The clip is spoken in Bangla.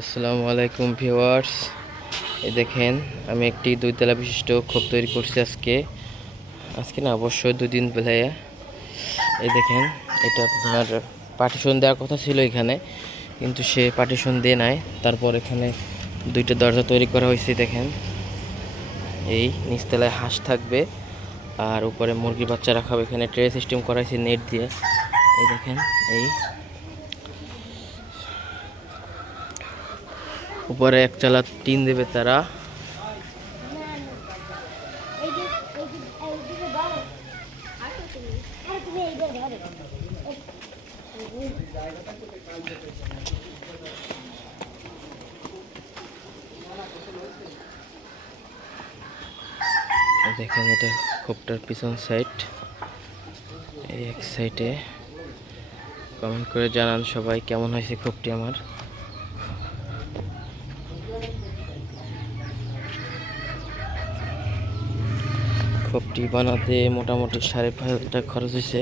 আসসালামু আলাইকুম ভিউয়ার্স। এই দেখেন, আমি একটি দুইতলা বিশিষ্ট খোপ তৈরি করছি আজকে। আজকে না, অবশ্যই দুদিন বেলায়। এই দেখেন, এটা আপনার পার্টিশন দেওয়ার কথা ছিল এখানে, কিন্তু সে পার্টিশন দিয়ে নাই। তারপর এখানে দুইটা দরজা তৈরি করা হয়েছে, দেখেন। এই নিচতলায় হাঁস থাকবে, আর উপরে মুরগি বাচ্চা রাখা হবে। এখানে ট্রে সিস্টেম করা হয়েছে নেট দিয়ে। এই দেখেন, এই উপরে এক চালা টিন দেবে তারা। দেখেন এটা খোপটার পিছন সাইড এই এক সাইডে কমেন্ট করে জানান সবাই কেমন হয়েছে খোপটি আমার। খপটি বানাতে মোটামুটি সাড়ে পাঁচ হাজার টাকা খরচ হয়েছে।